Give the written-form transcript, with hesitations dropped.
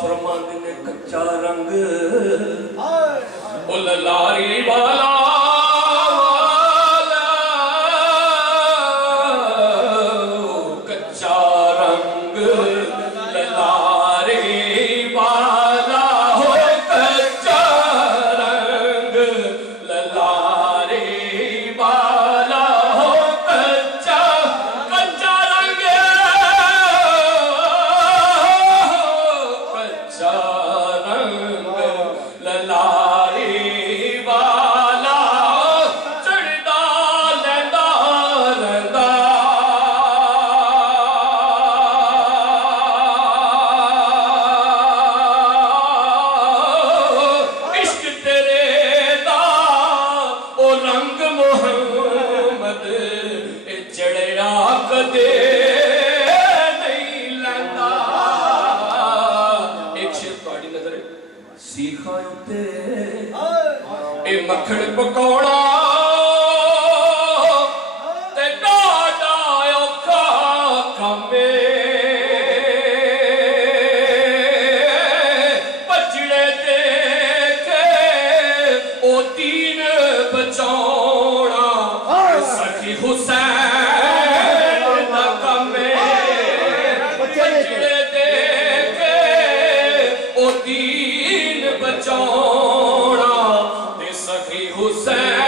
فرماندے نے کچا رنگ او لاری والا کچا رنگ لاری والا ہو کچا رنگ لاری والا ہو کچا رنگ رنگ للاری والا چڑھدا لیندا رہندا عشق تیرے دا او رنگ محمد چڑھیا کدے سیکھائیں تے اے مکھڑ پکوڑا تے ڈاڈا اوکھا کھامے بچڑے دیکھے او دین بچوڑا سخی حسین دا کمے بچڑے دیکھے او دین بچوڑا تے سخی حسین